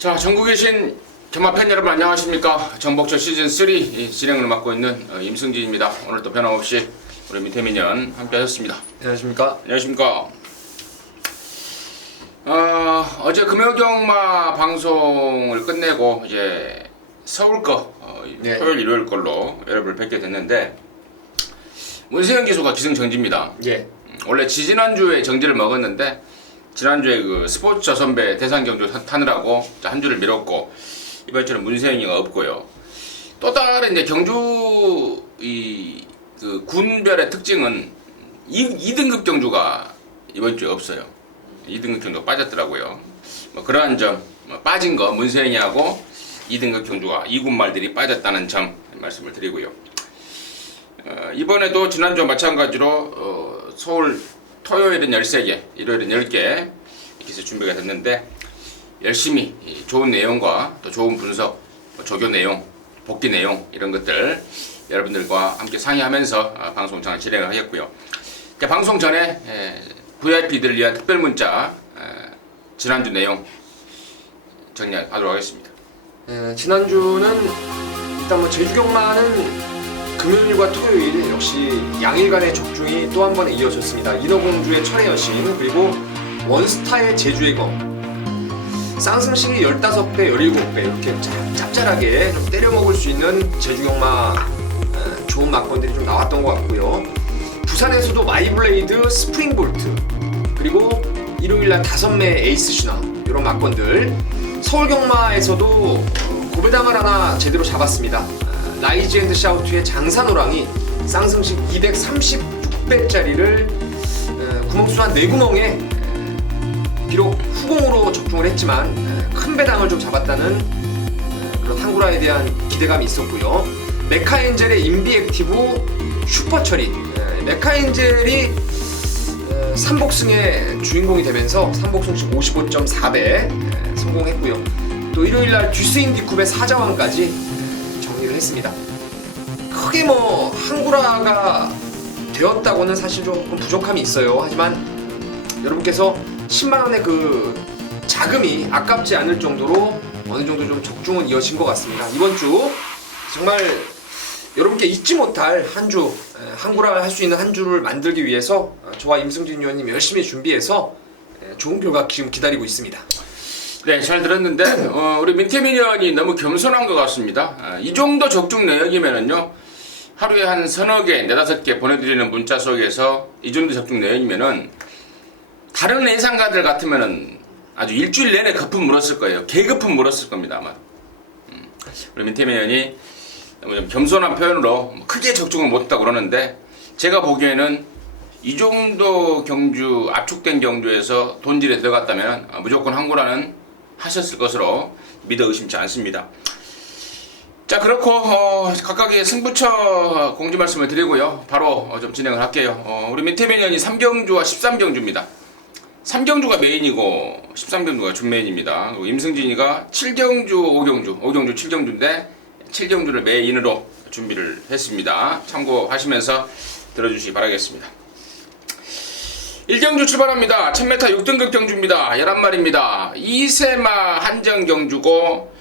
자, 전국에 계신 경마 팬 여러분 안녕하십니까? 정복철 시즌3 진행을 맡고 있는 임승진입니다. 오늘 또 변함없이 우리 민태민연 함께 하셨습니다. 안녕하십니까? 안녕하십니까? 어제 금요경마 방송을 끝내고 이제 서울 거 네. 토요일 일요일 걸로 여러분을 뵙게 됐는데 문세영 기수가 기승전지입니다. 예. 원래 지지난주에 정지를 먹었는데 지난주에 그 스포츠 저선배 대상 경주 타느라고 한 주를 미뤘고 이번 주는 문세영이가 없고요. 또 다른 이제 경주 그 군별의 특징은 2등급 경주가 이번 주에 없어요. 2등급 경주가 빠졌더라고요. 뭐 그러한 점 빠진 거 문세영이하고 2등급 경주가 2군 말들이 빠졌다는 점 말씀을 드리고요. 이번에도 지난주와 마찬가지로 서울 토요일은 13개, 일요일은 10개 이렇게 해서 준비가 됐는데 열심히 좋은 내용과 또 좋은 분석, 조교 내용, 복귀 내용 이런 것들 여러분들과 함께 상의하면서 방송 잘 진행을 하겠고요. 방송 전에 VIP들을 위한 특별 문자 지난주 내용 정리하도록 하겠습니다. 지난주는 일단 뭐 제주경마는 금요일과 토요일 역시 양일간의 적중이 또 한 번에 이어졌습니다. 인어공주의 철의 여신 그리고 원스타의 제주의 검 쌍승식이 15배, 17배 이렇게 짭짤하게 좀 때려 먹을 수 있는 제주경마 좋은 막건들이 좀 나왔던 것 같고요. 부산에서도 마이블레이드, 스프링볼트 그리고 일요일날 5매 에이스 신화 이런 막건들 서울경마에서도 고배당을 하나 제대로 잡았습니다. 라이즈 앤드 샤우트의 장산호랑이 쌍승식 236배짜리를 구멍수 한 4구멍에 비록 후공으로 적중을 했지만 큰 배당을 좀 잡았다는 그런 한구라에 대한 기대감이 있었고요. 메카엔젤의 인비액티브 슈퍼처리 메카엔젤이 삼복승의 주인공이 되면서 삼복승식 55.4배 성공했고요. 또 일요일날 듀스인디쿱의 사자왕까지 정리를 했습니다. 크게 뭐 한구라가 되었다고는 사실 조금 부족함이 있어요. 하지만 여러분께서 10만원의 그 자금이 아깝지 않을 정도로 어느 정도 좀 적중은 이어진 것 같습니다. 이번 주 정말 여러분께 잊지 못할 한 주, 한구라를 할 수 있는 한 주를 만들기 위해서 저와 임승진 위원님 열심히 준비해서 좋은 결과 지금 기다리고 있습니다. 네, 잘 들었는데 우리 민태민 의원이 너무 겸손한 것 같습니다. 이 정도 적중 내역이면은요 하루에 한 서너 개, 네다섯 개 보내드리는 문자 속에서 이 정도 적중 내역이면은 다른 예상가들 같으면은 아주 일주일 내내 거품 물었을 거예요. 개거품 물었을 겁니다 아마. 우리 민태민 의원이 너무 좀 겸손한 표현으로 크게 적중을 못했다고 그러는데 제가 보기에는 이 정도 경주, 압축된 경주에서 돈질에 들어갔다면 무조건 한구라는 하셨을 것으로 믿어 의심치 않습니다. 자, 그렇고 각각의 승부처 공지 말씀을 드리고요. 바로 좀 진행을 할게요. 우리 민태민 의원이 3경주와 13경주입니다. 3경주가 메인이고 13경주가 준메인입니다. 그리고 임승진이가 7경주, 5경주, 5경주, 7경주인데 7경주를 메인으로 준비를 했습니다. 참고하시면서 들어주시기 바라겠습니다. 1경주 출발합니다. 1000m 6등급 경주입니다. 11마리입니다. 2세마 한정 경주고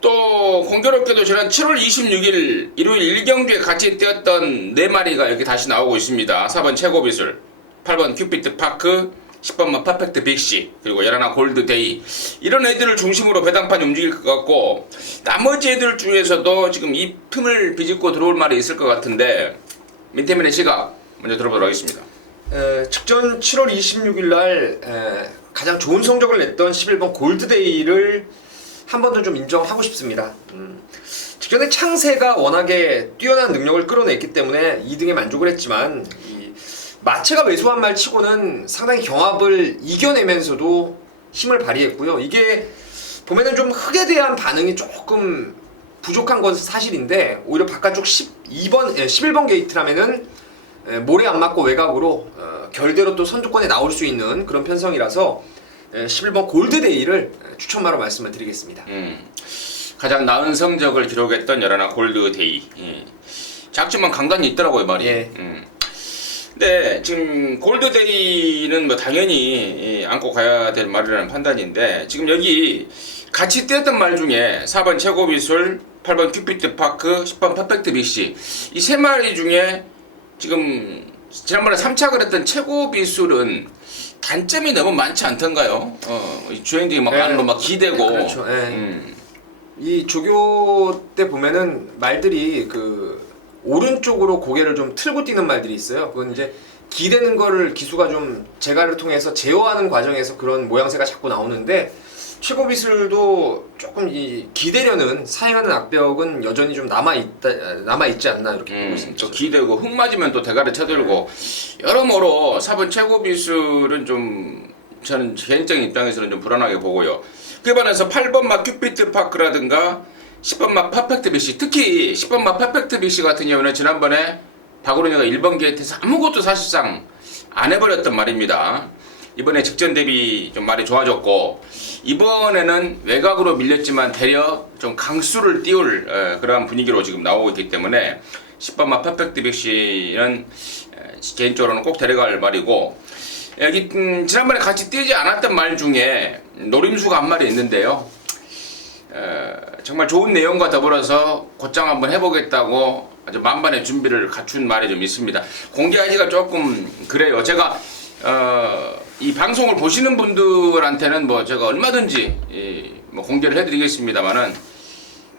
또 공교롭게도 지난 7월 26일 일요일 1경주에 같이 뛰었던 4마리가 이렇게 다시 나오고 있습니다. 4번 최고비술, 8번 큐피트 파크, 10번만 퍼펙트 빅시, 그리고 11 골드데이 이런 애들을 중심으로 배당판이 움직일 것 같고 나머지 애들 중에서도 지금 이 틈을 비집고 들어올 말이 있을 것 같은데 민태민의 시각 먼저 들어보도록 하겠습니다. 직전 7월 26일 날 가장 좋은 성적을 냈던 11번 골드데이를 한 번 더 좀 인정하고 싶습니다. 직전에 창세가 워낙에 뛰어난 능력을 끌어냈기 때문에 2등에 만족을 했지만 이 마체가 왜소한 말 치고는 상당히 경합을 이겨내면서도 힘을 발휘했고요. 이게 보면은 좀 흙에 대한 반응이 조금 부족한 것은 사실인데 오히려 바깥쪽 11번 게이트라면은 모래 안 맞고 외곽으로 결대로 또 선두권에 나올 수 있는 그런 편성이라서 11번 골드데이를 추천마로 말씀을 드리겠습니다. 가장 나은 성적을 기록했던 11 골드데이. 작지만 강단이 있더라고요 말이. 예. 근데 지금 골드데이는 뭐 당연히 안고 가야 될 말이라는 판단인데 지금 여기 같이 뛰었던 말 중에 4번 최고비술, 8번 큐피트 파크, 10번 퍼펙트 BC 이 세 마리 중에 지금 지난번에 3착을 했던 최고비술은 단점이 너무 많지 않던가요? 이 주행들이 막 안으로 막 기대고 그렇죠. 이 조교 때 보면은 말들이 그 오른쪽으로 고개를 좀 틀고 뛰는 말들이 있어요. 그건 이제 기대는 거를 기수가 좀 제가를 통해서 제어하는 과정에서 그런 모양새가 자꾸 나오는데 최고 비술도 조금 이 기대려는 사행하는 악벽은 여전히 좀 남아 있지 않나 이렇게 보고 있습니다. 또 기대고 흙 맞으면 또 대가리 쳐들고 여러모로 4번 최고 비술은 좀 저는 개인적인 입장에서는 좀 불안하게 보고요. 그에 반해서 8번 막 큐피트 파크라든가 10번 막 퍼펙트 BC 특히 10번 막 퍼펙트 BC 같은 경우는 지난번에 박우른이가 1번 게이트에서 아무것도 사실상 안 해버렸단 말입니다. 이번에 직전 대비 좀 말이 좋아졌고 이번에는 외곽으로 밀렸지만 되려 좀 강수를 띄울 그러한 분위기로 지금 나오고 있기 때문에 10번 막 퍼펙트 BC는 개인적으로는 꼭 데려갈 말이고 여기 지난번에 같이 뛰지 않았던 말 중에 노림수가 한 마리 있는데요. 정말 좋은 내용과 더불어서 곧장 한번 해보겠다고 아주 만반의 준비를 갖춘 말이 좀 있습니다. 공개하기가 조금 그래요. 제가 이 방송을 보시는 분들한테는 뭐 제가 얼마든지 뭐 공개를 해드리겠습니다만은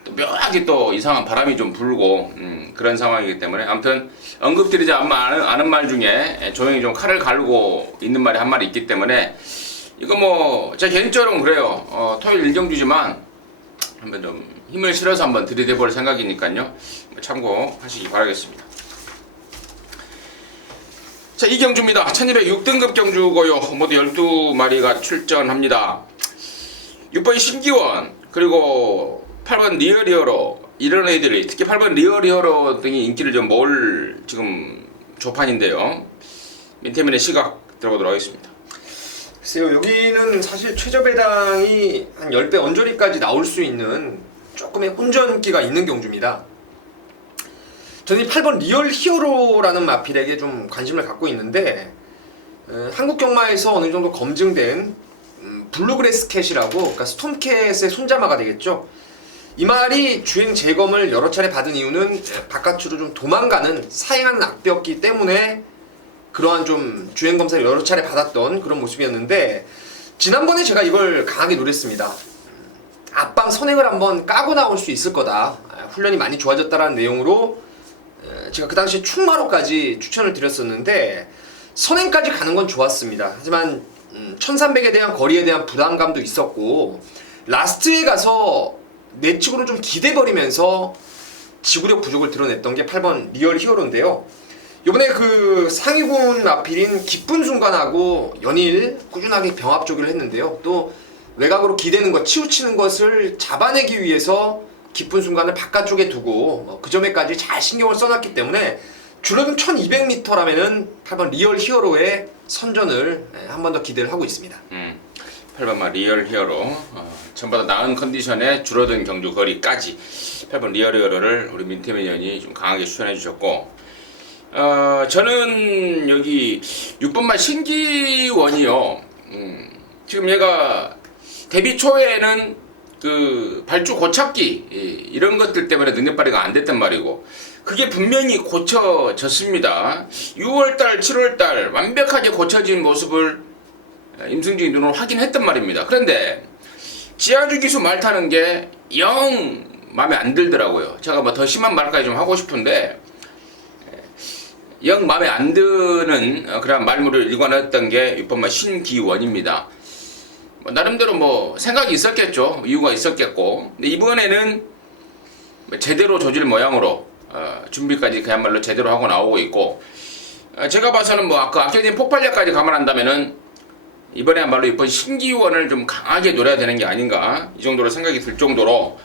또 묘하게 또 이상한 바람이 좀 불고 그런 상황이기 때문에 아무튼 언급드리지 않은 말 중에 조용히 좀 칼을 갈고 있는 말이 한 마리 있기 때문에 이거 뭐 제 개인적으로는 그래요. 토요일 1경주지만 한번 좀 힘을 실어서 한번 들이대볼 생각이니까요. 참고하시기 바라겠습니다. 자, 이 경주입니다. 1206등급 경주고요. 모두 12마리가 출전합니다. 6번 신기원 그리고 8번 리얼히어로 이런 애들이 특히 8번 리얼히어로 등이 인기를 좀 모을 지금 조판인데요. 민태민의 시각 들어보도록 하겠습니다. 글쎄요, 여기는 사실 최저 배당이 한 10배 언저리까지 나올 수 있는 조금의 혼전기가 있는 경주입니다. 저는 이 8번 리얼 히어로라는 마필에게 좀 관심을 갖고 있는데 한국 경마에서 어느 정도 검증된 블루그래스 캣이라고 그러니까 스톰캣의 손자마가 되겠죠. 이 말이 주행 재검을 여러 차례 받은 이유는 바깥으로 좀 도망가는 사행하는 악벽기 때문에 그러한 좀 주행 검사를 여러 차례 받았던 그런 모습이었는데 지난번에 제가 이걸 강하게 노렸습니다. 앞방 선행을 한번 까고 나올 수 있을 거다. 훈련이 많이 좋아졌다라는 내용으로 제가 그 당시에 충마로까지 추천을 드렸었는데 선행까지 가는 건 좋았습니다. 하지만 1300에 대한 거리에 대한 부담감도 있었고 라스트에 가서 내측으로 좀 기대버리면서 지구력 부족을 드러냈던 게 8번 리얼 히어로인데요. 이번에 그 상위군 마필인 기쁜 순간하고 연일 꾸준하게 병합 조기를 했는데요. 또 외곽으로 기대는 것, 치우치는 것을 잡아내기 위해서 기쁜 순간을 바깥쪽에 두고 그 점에까지 잘 신경을 써놨기 때문에 줄어든 1200m라면은 8번 리얼 히어로의 선전을 한 번 더 기대를 하고 있습니다. 8번 리얼 히어로 전보다 나은 컨디션에 줄어든 경주 거리까지 8번 리얼 히어로를 우리 민태민 의원이 좀 강하게 추천해 주셨고 저는 여기 6번만 신기원이요. 지금 얘가 데뷔 초에는 그 발주 고착기 이런 것들 때문에 능력발휘가 안 됐단 말이고 그게 분명히 고쳐졌습니다. 6월달 7월달 완벽하게 고쳐진 모습을 임승준이 눈으로 확인했단 말입니다. 그런데 지하주 기수 말 타는 게 영 마음에 안 들더라고요. 제가 뭐 더 심한 말까지 좀 하고 싶은데 영 마음에 안 드는 그런 말물을 일관했던 게 6번마 신기원입니다. 나름대로 뭐 생각이 있었겠죠. 이유가 있었겠고. 근데 이번에는 제대로 조질 모양으로 준비까지 그야말로 제대로 하고 나오고 있고 제가 봐서는 뭐 아까 아껴진 폭발력까지 감안한다면은 이번에야말로 6번 신기원을 좀 강하게 노려야 되는 게 아닌가 이 정도로 생각이 들 정도로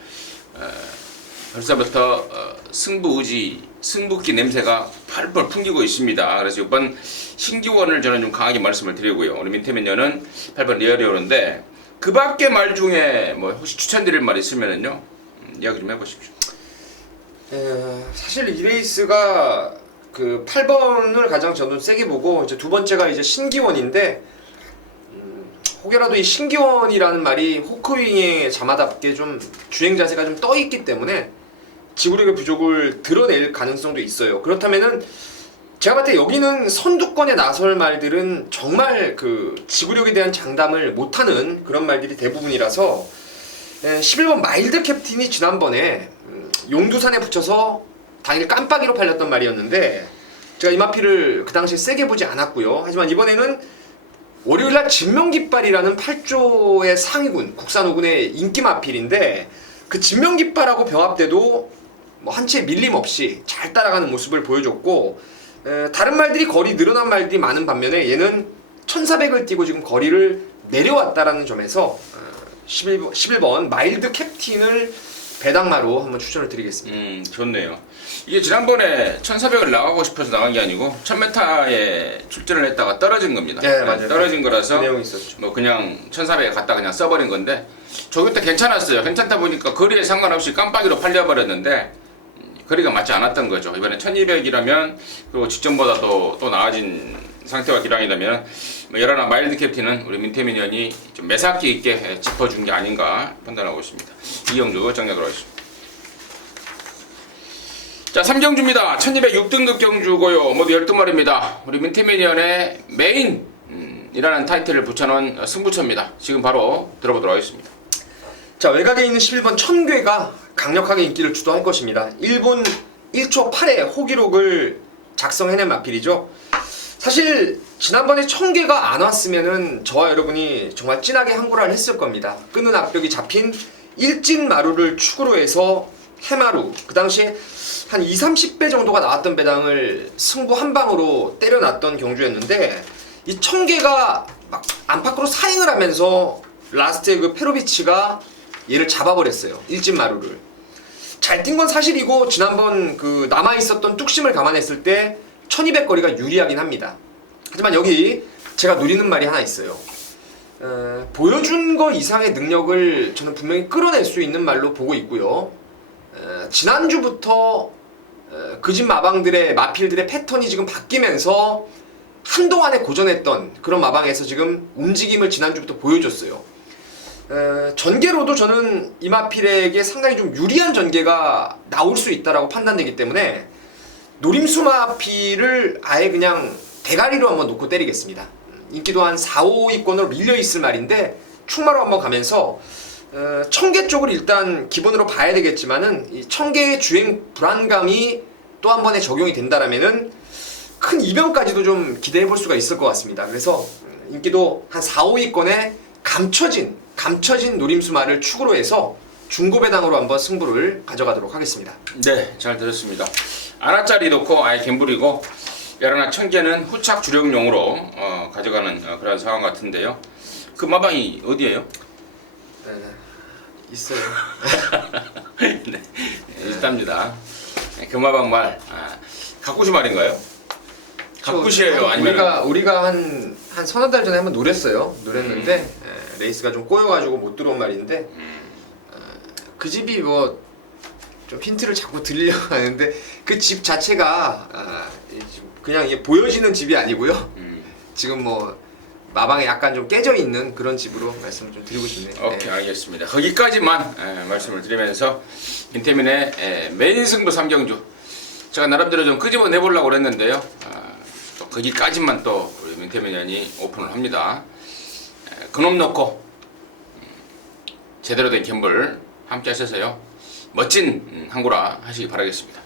벌써부터 승부 의지, 승부기 냄새가 펄펄 풍기고 있습니다. 그래서 6번 신기원을 저는 좀 강하게 말씀을 드리고요. 우리 민태민녀는 8번 리얼리어인데 그 밖에 말 중에 뭐 혹시 추천드릴 말 있으면은요 이야기 좀 해보십시오. 사실 이 레이스가 그 8번을 가장 저는 세게 보고 이제 두 번째가 이제 신기원인데 혹여라도 이 신기원이라는 말이 호크윙의 자마답게 좀 주행 자세가 좀 떠 있기 때문에 지구력의 부족을 드러낼 가능성도 있어요. 그렇다면은 제가 봤을 때 여기는 선두권에 나설 말들은 정말 그 지구력에 대한 장담을 못하는 그런 말들이 대부분이라서 11번 마일드 캡틴이 지난번에 용두산에 붙여서 당일 깜빡이로 팔렸던 말이었는데 제가 이 마필을 그 당시에 세게 보지 않았고요. 하지만 이번에는 월요일날 진명깃발이라는 8조의 상위군 국산 5군의 인기 마필인데 그 진명깃발하고 병합돼도 뭐 한 채 밀림 없이 잘 따라가는 모습을 보여줬고 다른 말들이 거리 늘어난 말들이 많은 반면에 얘는 1400을 뛰고 지금 거리를 내려왔다라는 점에서 11번 마일드 캡틴을 배당마로 한번 추천을 드리겠습니다. 좋네요. 이게 지난번에 1400을 나가고 싶어서 나간 게 아니고 1000m에 출전을 했다가 떨어진 겁니다. 네, 맞아요. 떨어진 거라서 그 내용이 있었죠. 뭐 그냥 1400에 갔다 그냥 써버린 건데 저기 때 괜찮았어요. 괜찮다 보니까 거리에 상관없이 깜빡이로 팔려버렸는데 거리가 맞지 않았던 거죠. 이번에 1200이라면 그리고 직전보다 또 나아진 상태와 기량이라면 뭐 여러나 마일드 캡틴은 우리 민태민 의원이 좀 매사기 있게 짚어준 게 아닌가 판단하고 있습니다. 이경주 정리하도록 하겠습니다. 자, 3경주입니다. 1206등급 경주고요. 모두 12마리입니다. 우리 민태민 의원의 메인이라는 타이틀을 붙여놓은 승부처입니다. 지금 바로 들어보도록 하겠습니다. 자, 외곽에 있는 11번 천괴가 강력하게 인기를 주도할 것입니다. 1분 1초 8의 호기록을 작성해낸 마필이죠. 사실 지난번에 천괴가 안 왔으면은 저와 여러분이 정말 진하게 항구를 했을 겁니다. 끄는 압력이 잡힌 일진 마루를 축으로 해서 해마루, 그 당시에 한 20-30배 정도가 나왔던 배당을 승부 한 방으로 때려놨던 경주였는데 이 천괴가 막 안팎으로 사행을 하면서 라스트에 그 페로비치가 얘를 잡아버렸어요. 일진 마루를. 잘 뛴 건 사실이고 지난번 그 남아있었던 뚝심을 감안했을 때 1200 거리가 유리하긴 합니다. 하지만 여기 제가 노리는 말이 하나 있어요. 보여준 거 이상의 능력을 저는 분명히 끌어낼 수 있는 말로 보고 있고요. 지난주부터 그 집 마방들의 마필들의 패턴이 지금 바뀌면서 한동안에 고전했던 그런 마방에서 지금 움직임을 지난주부터 보여줬어요. 전개로도 저는 이 마필에게 상당히 좀 유리한 전개가 나올 수 있다라고 판단되기 때문에 노림수 마필을 아예 그냥 대가리로 한번 놓고 때리겠습니다. 인기도 한 4, 5위권으로 밀려있을 말인데 충마로 한번 가면서 청계 쪽을 일단 기본으로 봐야 되겠지만은 이 청계의 주행 불안감이 또 한 번에 적용이 된다라면은 큰 이변까지도 좀 기대해 볼 수가 있을 것 같습니다. 그래서 인기도 한 4, 5위권에 감춰진 노림수마를 축으로 해서 중고배당으로 한번 승부를 가져가도록 하겠습니다. 네, 잘 들었습니다. 아나짜리 놓고 아예 갬블이고 여러나 천개는 후착 주력용으로 가져가는 그런 상황 같은데요. 그 마방이 어디예요? 있어요. 네, 있답니다. 그 마방 말 가꾸시 말인가요? 가꾸시예요? 아니면 우리가 한 서너 달 전에 한번 노렸는데 레이스가 좀 꼬여가지고 못 들어온 말인데 그 집이 뭐 좀 힌트를 자꾸 드리려고 하는데 그 집 자체가 그냥 이게 보여지는 집이 아니고요. 지금 뭐 마방에 약간 좀 깨져 있는 그런 집으로 말씀을 좀 드리고 싶네요. 오케이, 알겠습니다. 거기까지만 말씀을 드리면서 김태민의 메인 승부 3경주 제가 나름대로 좀 끄집어 내보려고 그랬는데요. 또 거기까지만 또 우리 민태민 의원이 오픈을 합니다. 그놈 넣고 제대로 된 갬블 함께 하셔서요. 멋진 항구라 하시기 바라겠습니다.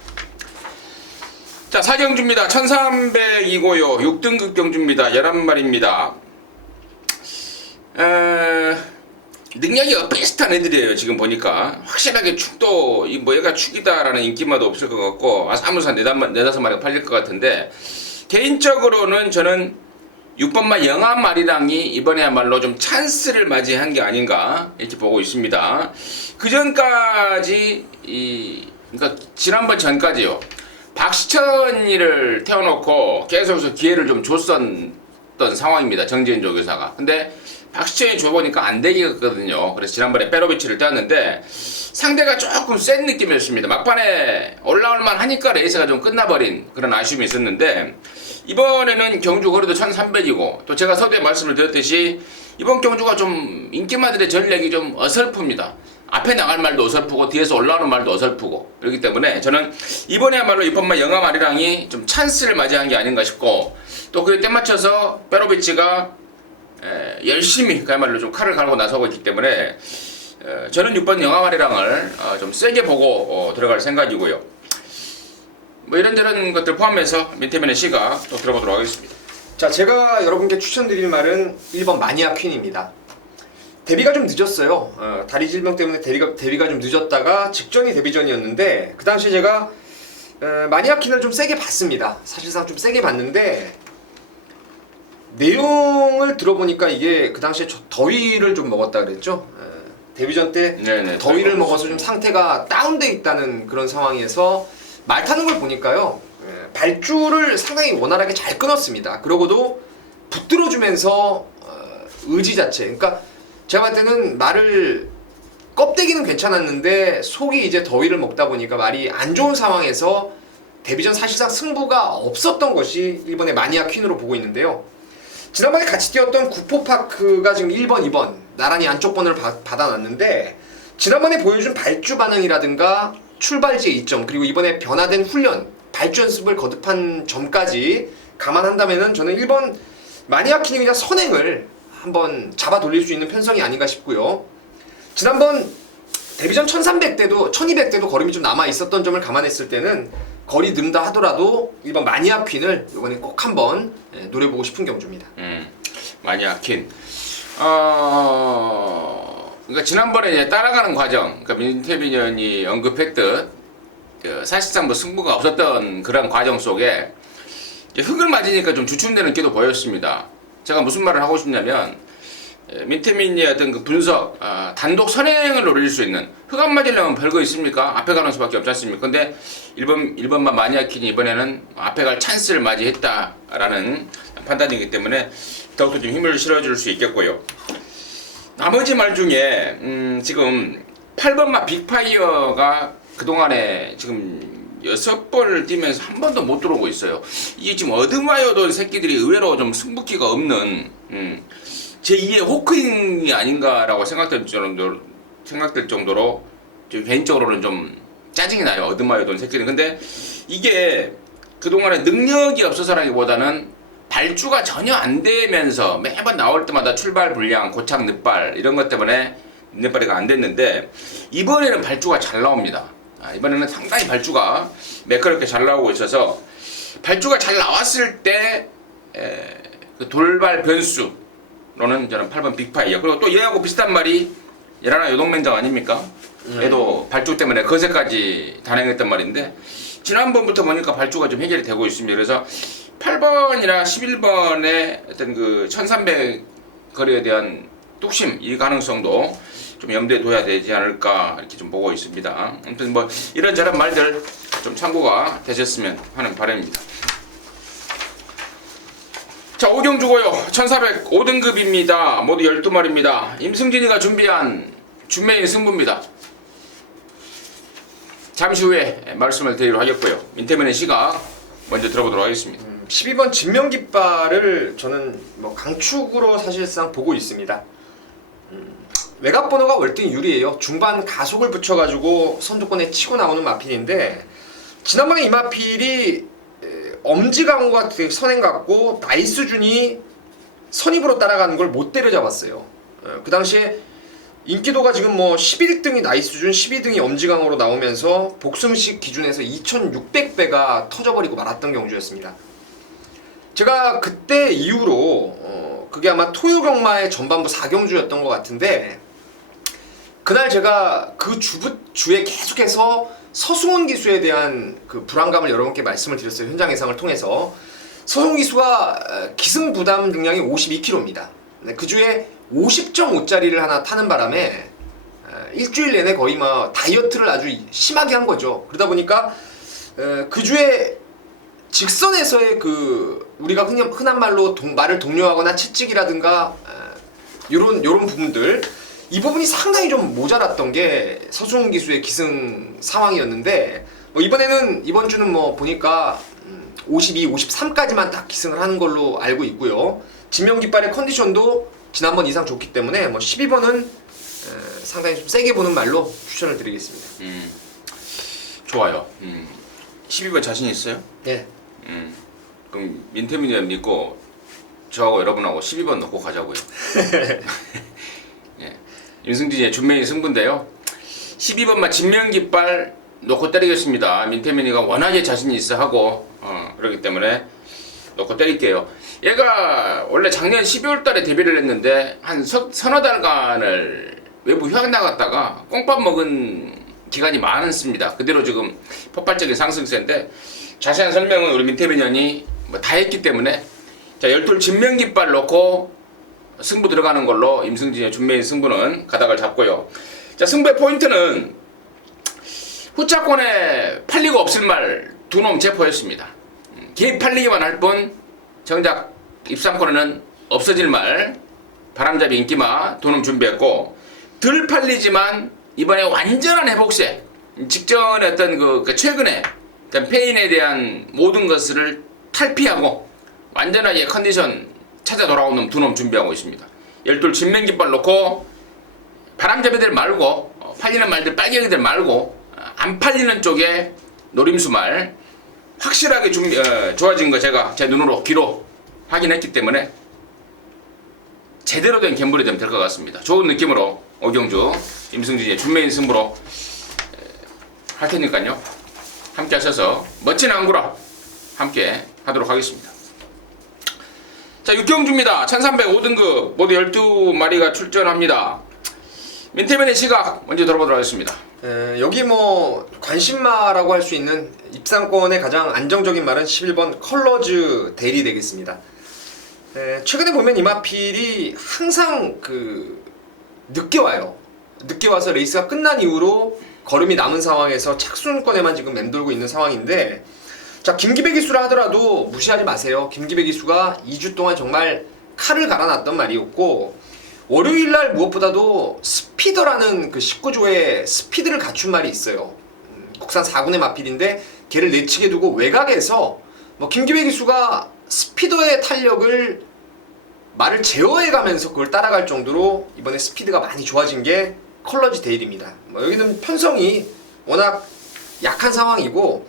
자, 4경주입니다. 1300이고요. 6등급 경주입니다. 11마리입니다. 능력이 비슷한 애들이에요. 지금 보니까 확실하게 축도 뭐 얘가 축이다라는 인기마도 없을 것 같고 아무사 4-5마리가 팔릴 것 같은데 개인적으로는 저는 6번마 영암마리랑이 이번에야말로 좀 찬스를 맞이한 게 아닌가 이렇게 보고 있습니다. 그 전까지 그러니까 지난번 전까지요. 박시천이를 태워놓고 계속해서 기회를 좀 줬었던 상황입니다. 정지현 조교사가. 근데 박시천이 줘보니까 안 되겠거든요. 그래서 지난번에 페로비치를 떼었는데 상대가 조금 센 느낌이었습니다. 막판에 올라올만 하니까 레이스가 좀 끝나버린 그런 아쉬움이 있었는데 이번에는 경주 거리도 1300이고 또 제가 서두에 말씀을 드렸듯이 이번 경주가 좀 인기마들의 전략이 좀 어설픕니다. 앞에 나갈 말도 어설프고 뒤에서 올라오는 말도 어설프고 그렇기 때문에 저는 이번에야말로 이번만 영암아리랑이 좀 찬스를 맞이한 게 아닌가 싶고 또 그에 때맞춰서 페로비치가 열심히 그야말로 좀 칼을 갈고 나서고 있기 때문에 저는 6번 영암아리랑을 좀 세게 보고 들어갈 생각이고요. 뭐 이런저런 것들 포함해서 민태민의 시각 또 들어보도록 하겠습니다. 자, 제가 여러분께 추천드릴 말은 1번 마니아 퀸입니다. 데뷔가 좀 늦었어요. 다리 질병 때문에 데뷔가 좀 늦었다가 직전이 데뷔전이었는데 그 당시 제가 마니아 퀸을 좀 세게 봤습니다. 사실상 좀 세게 봤는데 내용을 들어보니까 이게 그 당시에 더위를 좀 먹었다 그랬죠. 데뷔전 때 네네, 더위를 먹어서 좀 상태가 다운돼 있다는 그런 상황에서 말 타는 걸 보니까요. 발주를 상당히 원활하게 잘 끊었습니다. 그러고도 붙들어주면서 의지 자체, 그러니까 제가 봤을 때는 말을 껍데기는 괜찮았는데 속이 이제 더위를 먹다 보니까 말이 안 좋은 상황에서 데뷔전 사실상 승부가 없었던 것이 일본의 마니아 퀸으로 보고 있는데요. 지난번에 같이 뛰었던 구포파크가 지금 1번, 2번 나란히 안쪽 번을 받아놨는데 지난번에 보여준 발주 반응이라든가 출발지의 이점 그리고 이번에 변화된 훈련, 발주 연습을 거듭한 점까지 감안한다면은 저는 1번 마니아 퀸이 그냥 선행을 한번 잡아 돌릴 수 있는 편성이 아닌가 싶고요. 지난번 데뷔전 1300대도 1200대도 걸음이 좀 남아 있었던 점을 감안했을 때는 거리 는다 하더라도 1번 마니아 퀸을 이번에 꼭 한번 노려보고 싶은 경주입니다. 마니아 퀸. 그러니까 지난번에 이제 따라가는 과정, 그러니까 민태민이 언급했듯 사실상 뭐 승부가 없었던 그런 과정 속에 흙을 맞으니까 좀 주춤되는 기도 보였습니다. 제가 무슨 말을 하고 싶냐면 민태민의 어떤 그 분석, 단독 선행을 노릴 수 있는 흙 안 맞으려면 별거 있습니까? 앞에 가는 수밖에 없지 않습니까? 근데 1번만 마니아 퀸이 이번에는 앞에 갈 찬스를 맞이했다라는 판단이기 때문에 더욱더 좀 힘을 실어줄 수 있겠고요. 나머지 말 중에 지금 8번마 빅파이어가 그동안에 지금 6번을 뛰면서 한 번도 못 들어오고 있어요. 이게 지금 어드마이어돈 새끼들이 의외로 좀 승부기가 없는 제2의 호크인이 아닌가라고 생각될 정도로 좀 개인적으로는 좀 짜증이 나요. 어드마이어돈 새끼들. 근데 이게 그동안에 능력이 없어서라기보다는 발주가 전혀 안 되면서 매번 나올 때마다 출발 불량, 고착 늦발 이런 것 때문에 늦발이가 안 됐는데 이번에는 발주가 잘 나옵니다. 이번에는 상당히 발주가 매끄럽게 잘 나오고 있어서 발주가 잘 나왔을 때 그 돌발 변수로는 저는 8번 빅파이어. 그리고 또 얘하고 비슷한 말이 예라나 요동맹장 아닙니까? 얘도 발주 때문에 거세까지 단행했단 말인데 지난번부터 보니까 발주가 좀 해결이 되고 있습니다. 그래서 8번이나 11번의 어떤 그 1300 거리에 대한 뚝심, 이 가능성도 좀 염두에 둬야 되지 않을까 이렇게 좀 보고 있습니다. 아무튼 뭐 이런저런 말들 좀 참고가 되셨으면 하는 바람입니다. 자, 5경주고요. 1400 5등급입니다. 모두 12마리입니다. 임승진이가 준비한 준메인 승부입니다. 잠시 후에 말씀을 드리도록 하겠고요. 민태민의 시각 먼저 들어보도록 하겠습니다. 12번 진명깃발을 저는 뭐 강축으로 사실상 보고 있습니다. 외곽 번호가 월등히 유리해요. 중반 가속을 붙여가지고 선두권에 치고 나오는 마필인데 지난번에 이 마필이 엄지강호가 되게 선행 같고 나이스준이 선입으로 따라가는 걸 못 때려잡았어요. 그 당시에 인기도가 지금 뭐 11등이 나이스준, 12등이 엄지강호로 나오면서 복승식 기준에서 2600배가 터져버리고 말았던 경주였습니다. 제가 그때 이후로 그게 아마 토요경마의 전반부 4경주였던 것 같은데 그날 제가 그 주에 계속해서 서승훈 기수에 대한 그 불안감을 여러분께 말씀을 드렸어요. 현장 예상을 통해서. 서승훈 기수가 기승 부담 능량이 52kg입니다. 그 주에 50.5짜리를 하나 타는 바람에 일주일 내내 거의 뭐 다이어트를 아주 심하게 한 거죠. 그러다 보니까 그 주에 직선에서의 그 우리가 흔한 말로 말을 독려하거나 채찍이라든가 요런 부분들 이 부분이 상당히 좀 모자랐던 게 서승훈 기수의 기승 상황이었는데 뭐 이번 주는 뭐 보니까 52, 53까지만 딱 기승을 하는 걸로 알고 있고요. 진명깃발의 컨디션도 지난번 이상 좋기 때문에 뭐 12번은 상당히 좀 세게 보는 말로 추천을 드리겠습니다. 좋아요. 12번 자신 있어요? 네. 그럼 민태민이 믿고 저하고 여러분하고 12번 넣고 가자고요. 예. 임승진의 준매인 승부인데요. 12번만 진명깃발 놓고 때리겠습니다. 민태민이가 워낙에 자신이 있어 하고 그렇기 때문에 놓고 때릴게요. 얘가 원래 작년 12월 달에 데뷔를 했는데 한 서너 달간을 외부 휴학 나갔다가 꽁밥 먹은 기간이 많습니다. 그대로 지금 폭발적인 상승세인데 자세한 설명은 우리 민태민 형이 뭐 다 했기 때문에 자, 12 진명깃발 놓고 승부 들어가는 걸로 임승진의 준매인 승부는 가닥을 잡고요. 자, 승부의 포인트는 후차권에 팔리고 없을 말 두 놈 체포했습니다. 개입 팔리기만 할 뿐 정작 입상권에는 없어질 말 바람잡이 인기마 두 놈 준비했고 덜 팔리지만 이번에 완전한 회복세 직전에 어떤 그 최근에 페인에 대한 모든 것을 탈피하고 완전하게 컨디션 찾아 돌아오는 두 놈 준비하고 있습니다. 12 진명깃발 놓고 바람잡이들 말고 팔리는 말들 빨갱이들 말고 안 팔리는 쪽에 노림수 말 확실하게 좋아진 거 제가 제 눈으로 귀로 확인했기 때문에 제대로 된 갬블이 되면 될 것 같습니다. 좋은 느낌으로 오경주 임승진의 준매인 승부로 할 테니까요. 함께 하셔서 멋진 안구라 함께 하도록 하겠습니다. 자, 육경주입니다. 1305등급 모두 12마리가 출전합니다. 민태민의 시각 먼저 들어보도록 하겠습니다. 여기 뭐 관심마라고 할 수 있는 입상권의 가장 안정적인 말은 11번 컬러즈 데일이 되겠습니다. 최근에 보면 이마필이 항상 늦게 와요. 늦게 와서 레이스가 끝난 이후로 걸음이 남은 상황에서 착순권에만 지금 맴돌고 있는 상황인데 자, 김기배 기수라 하더라도 무시하지 마세요. 김기배 기수가 2주 동안 정말 칼을 갈아놨던 말이었고 월요일날 무엇보다도 스피더라는 그 19조의 스피드를 갖춘 말이 있어요. 국산 4군의 마필인데 걔를 내치게 두고 외곽에서 뭐 김기배 기수가 스피더의 탄력을 말을 제어해가면서 그걸 따라갈 정도로 이번에 스피드가 많이 좋아진 게 컬러지 데일입니다. 뭐 여기는 편성이 워낙 약한 상황이고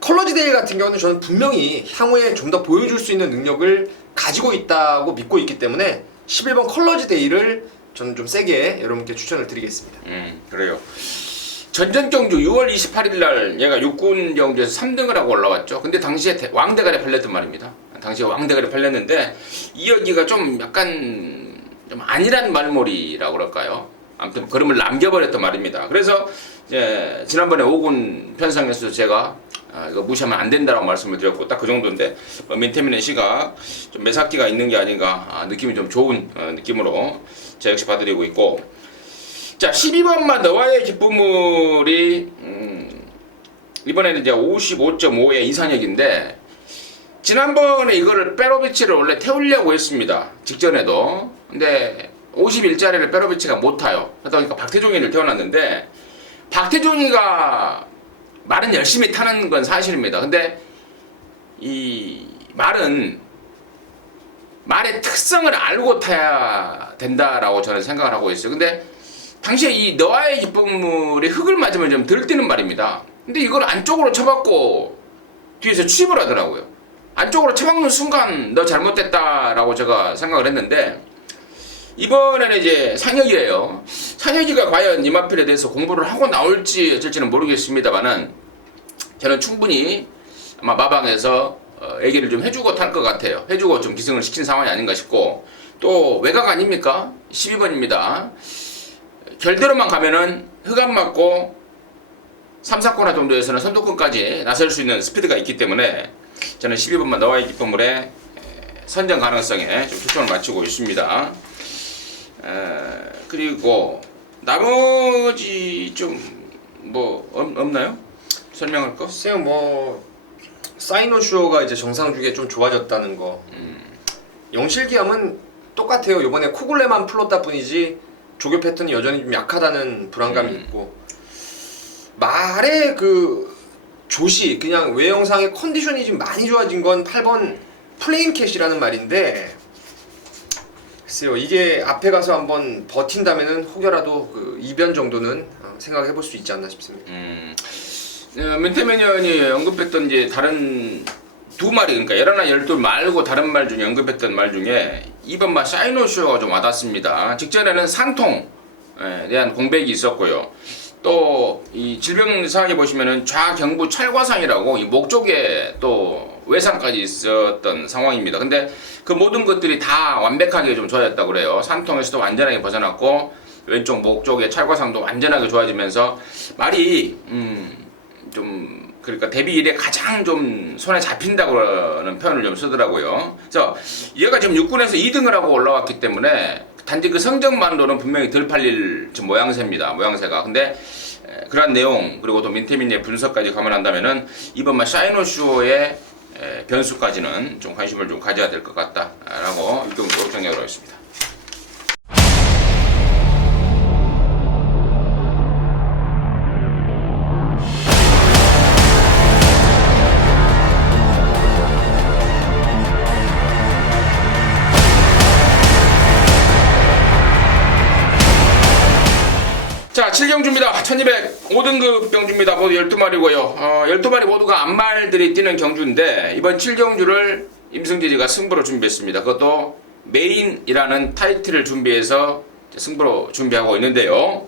컬러지 데일 같은 경우는 저는 분명히 향후에 좀 더 보여줄 수 있는 능력을 가지고 있다고 믿고 있기 때문에 11번 컬러지 데이를 저는 좀 세게 여러분께 추천을 드리겠습니다. 그래요. 전전 경주 6월 28일 날 얘가 육군 경주에서 3등을 하고 올라왔죠. 근데 당시에 왕대가리 팔렸단 말입니다. 당시에 왕대가리 팔렸는데 이여기가 좀 약간 좀 아니란 말몰이라고 그럴까요? 아무튼 걸음을 남겨버렸단 말입니다. 그래서 이제 지난번에 5군 편성에서 제가 이거 무시하면 안 된다라고 말씀을 드렸고 딱 그 정도인데 민태민의 시각 좀 매삭기가 있는 게 아닌가 느낌이 좀 좋은 느낌으로 제가 역시 봐드리고 있고 자 12번만 너와의 기쁨물이 이번에는 이제 55.5의 이상혁인데 지난번에 이거를 페로비치를 원래 태우려고 했습니다. 직전에도 근데 51짜리를 페로비치가 못 타요. 그러다 보니까 박태종이를 태워놨는데 박태종이가 말은 열심히 타는 건 사실입니다. 근데 이 말은 말의 특성을 알고 타야 된다라고 저는 생각을 하고 있어요. 근데 당시에 이 너와의 기쁨물이 흙을 맞으면 좀 덜 뛰는 말입니다. 근데 이걸 안쪽으로 쳐박고 뒤에서 추입을 하더라고요. 안쪽으로 쳐박는 순간 너 잘못됐다라고 제가 생각을 했는데 이번에는 이제 상혁이에요. 상혁이가 과연 이마필에 대해서 공부를 하고 나올지 어쩔지는 모르겠습니다만은 저는 충분히 아마 마방에서 얘기를 좀 해주고 탈 것 같아요. 해주고 좀 기승을 시킨 상황이 아닌가 싶고 또 외곽 아닙니까? 12번입니다. 결대로만 가면은 흙 안 맞고 3, 4코너 정도에서는 선두권까지 나설 수 있는 스피드가 있기 때문에 저는 12번만 너와의 기쁨물에 선정 가능성에 좀 초점을 맞추고 있습니다. 그리고 나머지 좀 뭐 없나요? 설명할 거? 글쎄요 뭐 사이노슈어가 이제 정상 주기에 좀 좋아졌다는 거 영실기함은 똑같아요. 이번에 코굴레만 풀었다 뿐이지 조교 패턴이 여전히 좀 약하다는 불안감이 있고, 말의 그 조시, 그냥 외형상의 컨디션이 좀 많이 좋아진 건 8번 플레인캣이라는 말인데, 글쎄요, 이게 앞에 가서 한번 버틴다면은 혹여라도 그 이변 정도는 생각해 볼 수 있지 않나 싶습니다. 민태매니언이 언급했던 이제 다른 두 마리, 그러니까 11, 12 말고 다른 말 중에 언급했던 말 중에 이번 말 사이노쇼가 좀 와닿습니다. 직전에는 산통에 대한 공백이 있었고요. 또 이 질병 상황에 보시면은 좌경부 찰과상이라고 이 목 쪽에 또 외상까지 있었던 상황입니다. 근데 그 모든 것들이 다 완벽하게 좀 좋아졌다고 그래요. 산통에서도 완전하게 벗어났고 왼쪽 목 쪽에 찰과상도 완전하게 좋아지면서 말이 좀 그러니까 데뷔 이래 가장 좀 손에 잡힌다고 는 표현을 좀 쓰더라고요. 그래서 얘가 지금 6군에서 2등을 하고 올라왔기 때문에 단지 그 성적만으로는 분명히 덜 팔릴 좀 모양새입니다. 모양새가. 근데 그런 내용 그리고 또 민태민의 분석까지 감안한다면은 이번만 사이노쇼의 변수까지는 좀 관심을 좀 가져야 될 것 같다라고 일정적으로 정리하도록 하겠습니다. 자, 7경주입니다. 1205등급 경주입니다. 모두 12마리고요. 12마리 모두가 암말들이 뛰는 경주인데 이번 7경주를 임승재지가 승부로 준비했습니다. 그것도 메인이라는 타이틀을 준비해서 승부로 준비하고 있는데요.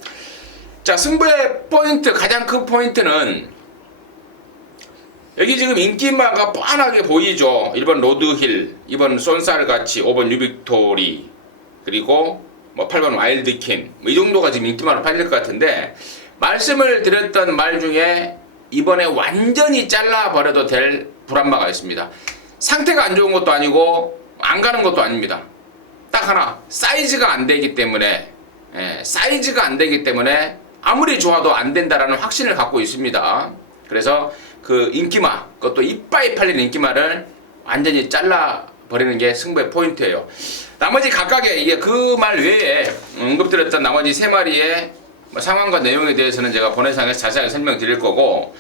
자, 승부의 포인트, 가장 큰 포인트는 여기 지금 인기마가 뻔하게 보이죠. 1번 로드힐, 2번 쏜살같이, 5번 뉴빅토리, 그리고 뭐 8번 와일드킨, 이 정도가 지금 인기마로 팔릴 것 같은데, 말씀을 드렸던 말 중에 이번에 완전히 잘라버려도 될 불안마가 있습니다. 상태가 안 좋은 것도 아니고 안 가는 것도 아닙니다. 딱 하나, 사이즈가 안 되기 때문에, 사이즈가 안 되기 때문에 아무리 좋아도 안 된다라는 확신을 갖고 있습니다. 그래서 그 인기마, 그것도 이빠이 팔린 인기마를 완전히 잘라버리는 게 승부의 포인트예요. 나머지 각각의 이게 그 말 외에 언급드렸던 나머지 3마리의 상황과 내용에 대해서는 제가 본회상에서 자세하게 설명드릴 거고,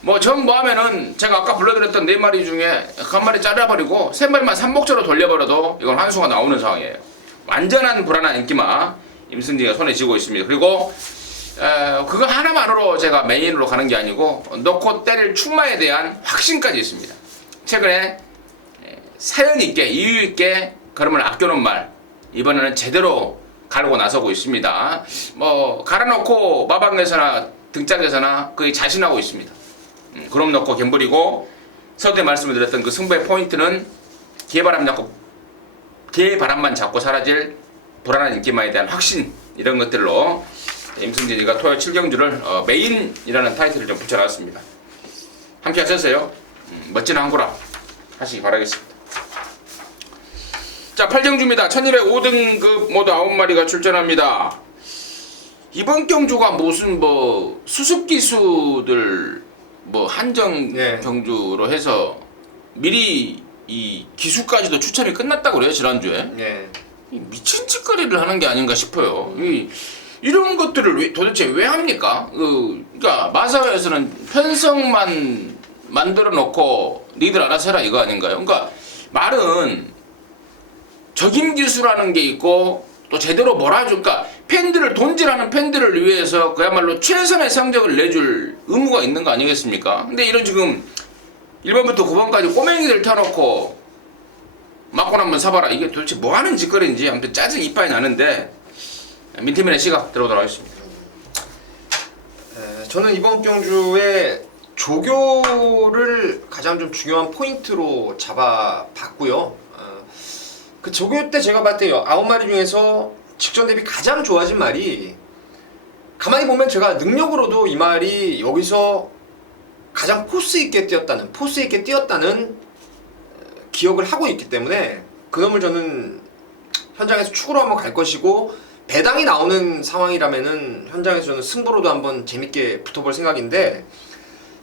뭐 전 뭐하면은 제가 아까 불러드렸던 4마리 중에 한 마리 잘라버리고 3마리만 삼목적으로 돌려버려도 이건 환수가 나오는 상황이에요. 완전한 불안한 인기마 임승진이가 손에 쥐고 있습니다. 그리고 그거 하나만으로 제가 메인으로 가는 게 아니고 넣고 때릴 충마에 대한 확신까지 있습니다. 최근에 사연 있게 이유 있게 걸음을 아껴놓은 말 이번에는 제대로 가르고 나서고 있습니다. 뭐 갈아놓고 마방에서나 등짝에서나 거의 자신하고 있습니다. 그럼 넣고 갬블이고, 서두에 말씀을 드렸던 그 승부의 포인트는 개바람만 잡고 사라질 불안한 인기마에 대한 확신, 이런 것들로 임승진이가 토요 7경주를 메인이라는 타이틀을 좀 붙여놨습니다. 함께 하셨어요? 멋진 항구라 하시기 바라겠습니다. 자, 8경주입니다. 1205등급 모두 9마리가 출전합니다. 이번 경주가 무슨 뭐 수습기수들 뭐 한정 경주로 해서 미리 이 기수까지도 추첨이 끝났다고 그래요, 지난주에. 미친 짓거리를 하는 게 아닌가 싶어요. 이런 것들을 도대체 왜 합니까? 그러니까 마사회에서는 편성만 만들어 놓고 니들 알아서 해라 이거 아닌가요? 그러니까 말은 적임 기수라는 게 있고 또 제대로 몰아줘, 그러니까 팬들을, 돈질하는 팬들을 위해서 그야말로 최선의 성적을 내줄 의무가 있는 거 아니겠습니까? 근데 이런 지금 1번부터 9번까지 꼬맹이들 켜놓고 막고 한번 사봐라, 이게 도대체 뭐 하는 짓거리인지 아무튼 짜증 이빠이 나는데 민태민의 시각 들어오도록 하겠습니다. 저는 이번 경주에 조교를 가장 좀 중요한 포인트로 잡아봤고요. 그 조교 때 제가 봤을 때 9마리 중에서 직전 대비 가장 좋아진 말이, 가만히 보면 제가 능력으로도 이 말이 여기서 가장 포스 있게 뛰었다는 기억을 하고 있기 때문에 그 놈을 저는 현장에서 축으로 한번 갈 것이고, 배당이 나오는 상황이라면은 현장에서 저는 승부로도 한번 재밌게 붙어볼 생각인데,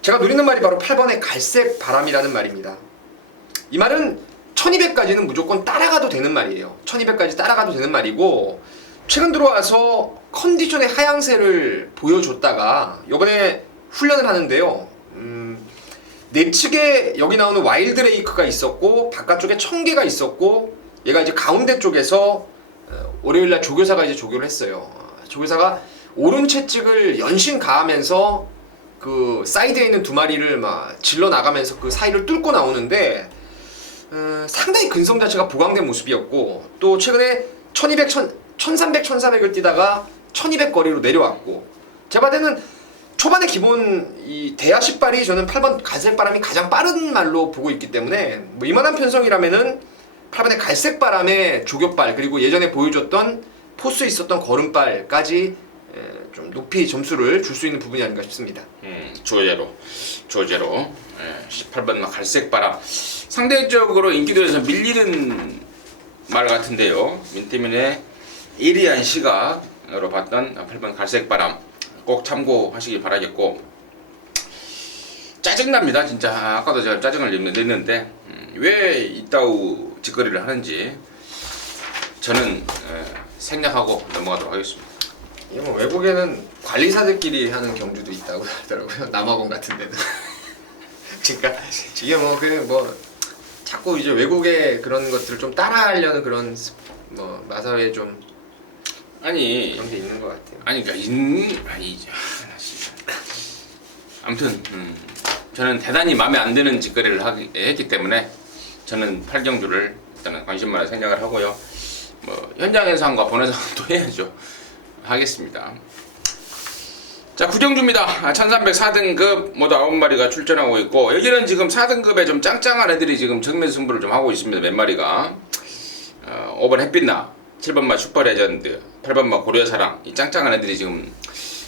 제가 노리는 말이 바로 8번의 갈색 바람이라는 말입니다. 이 말은 1200까지는 무조건 따라가도 되는 말이에요. 1200까지 따라가도 되는 말이고, 최근 들어와서 컨디션의 하향세를 보여줬다가 이번에 훈련을 하는데요. 내측에 여기 나오는 와일드 레이크가 있었고 바깥쪽에 청개가 있었고, 얘가 이제 가운데 쪽에서 월요일날 조교사가 이제 조교를 했어요. 조교사가 오른 채찍을 연신 가하면서 그 사이드에 있는 두 마리를 막 질러 나가면서 그 사이를 뚫고 나오는데, 상당히 근성 자체가 보강된 모습이었고, 또 최근에 1200, 1300, 1400을 뛰다가 1200 거리로 내려왔고, 제 바에는 초반에 기본 이 대하 10발이 저는 8번 갈색바람이 가장 빠른 말로 보고 있기 때문에, 뭐 이만한 편성이라면은 8번의 갈색바람의 조교발, 그리고 예전에 보여줬던 포스에 있었던 걸음발까지 좀 높이 점수를 줄 수 있는 부분이 아닌가 싶습니다. 조제로 18번 갈색바람, 상대적으로 인기도에서 밀리는 말 같은데요. 민태민의 예리한 시각으로 봤던 8번 갈색바람 꼭 참고하시길 바라겠고, 짜증납니다 진짜. 아까도 제가 짜증을 냈는데 왜 이따우 짓거리를 하는지 저는 생략하고 넘어가도록 하겠습니다. 이거 뭐 외국에는 관리사들끼리 하는 경주도 있다고 하더라고요. 남아공 같은 데는. 그러니까 이게 뭐 자꾸 이제 외국의 그런 것들을 좀 따라하려는 그런 뭐 마사회에 좀 아니 그런 게 있는 것 같아요. 아니 그러니까 아무튼 저는 대단히 마음에 안 드는 짓거리를 했기 때문에 저는 8경주를 일단은 관심만을 생각을 하고요. 뭐 현장에서한과 본회상도 해야죠. 하겠습니다. 자, 9경주입니다. 1300 4등급 모두 9마리가 출전하고 있고, 여기는 지금 4등급에 좀 짱짱한 애들이 지금 정면 승부를 좀 하고 있습니다. 몇 마리가. 5번 햇빛나, 7번마 슈퍼레전드, 8번마 고려사랑, 이 짱짱한 애들이 지금